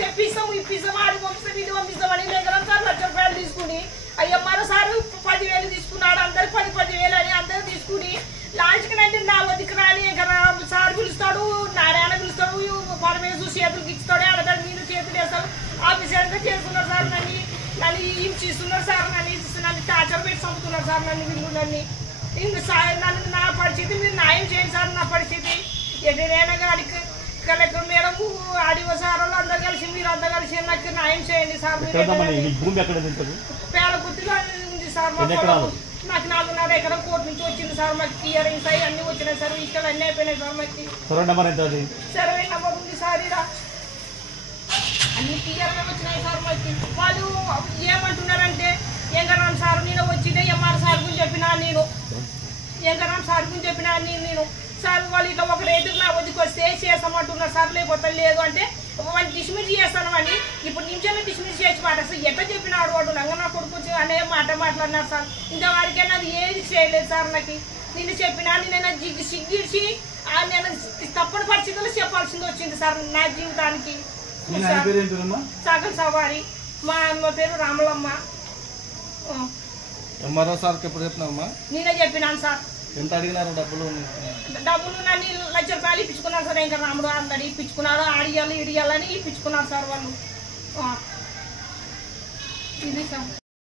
తెప్పిస్తాము ఇప్పిస్తాము ఆడి పంపిస్తాం ఇది పంపిస్తామని లేకరం సార్ 1,00,000 రూపాయలు తీసుకుని అయ్యో మరోసారి 10,000 తీసుకున్నాడు అందరికి 10,000 అని అందరూ తీసుకుని లాస్ట్కి అంటే నా వదికి రాని ఇంకా సార్ పిలుస్తాడు నారాయణ పిలుస్తాడు పరమేశ్వరు చేతులకి ఇస్తాడు ఆడతాడు మీరు చేతులు వేస్తాడు ఆఫీసర్గా చేస్తున్నారు సార్ నన్ను హింసిస్తున్నారు సార్ నన్ను టార్చర్ పెట్టి చంపుతున్నారు సార్ వీళ్ళు నన్ను నా పరిస్థితి మీరు న్యాయం చేయండి సార్ నా పరిస్థితి ఎక్కడైనా కానీ కలెక్టర్ మేడం ఆడియో సార్ వాళ్ళు అందరు కలిసి మీరు అందరు కలిసి నాకు న్యాయం చేయండి సార్ పేడ గుర్తుగా ఉంది సార్ నాకు 4.5 ఎకరం కోర్టు నుంచి వచ్చింది సార్ మాకు క్లియరింగ్స్ అయ్యి అన్ని వచ్చినాయి సార్ ఇష్టాలు అన్నీ అయిపోయినాయి సార్ మాకు సర్వే నెంబర్ ఉంది సార్ ఇలా అన్ని క్లియర్గా వచ్చినాయి సార్ మాకు వాళ్ళు ఏమంటున్నారంటే ఎంగరాం సార్ నేను వచ్చిందే ఎంఆర్ సార్ గురించి చెప్పినా నేను ఎంగరాం సార్ గురించి చెప్పినా నేను సార్ వాళ్ళు ఇట్లా ఒక రేటు నా వద్దకు వస్తే చేస్తామంటున్నారు సార్ లేకపోతే లేదు అంటే వాడిని డిస్మిస్ చేస్తాను అని ఇప్పుడు నిమిషాన్ని డిస్మిస్ చేసి మాట సార్ ఎట్లా చెప్పినాడు వాడు నంగ నా కొడుకు అనే మాట మాట్లాడినారు సార్ ఇంతవరకైనా అది ఏది చేయలేదు సార్ నాకు నేను చెప్పినా నేను సిగ్గిడిచి నేను తప్పని పరిస్థితుల్లో చెప్పాల్సింది వచ్చింది సార్ నా జీవితానికి సాగర్ సవారి మా అమ్మ పేరు రామలమ్మ మరోసారికి ఎప్పుడు చెప్తున్నావమ్మా నేనే చెప్పినాను సార్ ఎంత అడిగినారు డబ్బులు నన్ను 1,00,000 రూపాయలు ఇప్పించుకున్నారు సార్ ఇంకా రాముడు అందరు ఇప్పించుకున్నారు ఆడియాలి ఇడియాలని ఇప్పించుకున్నారు సార్ వాళ్ళు ఇది సార్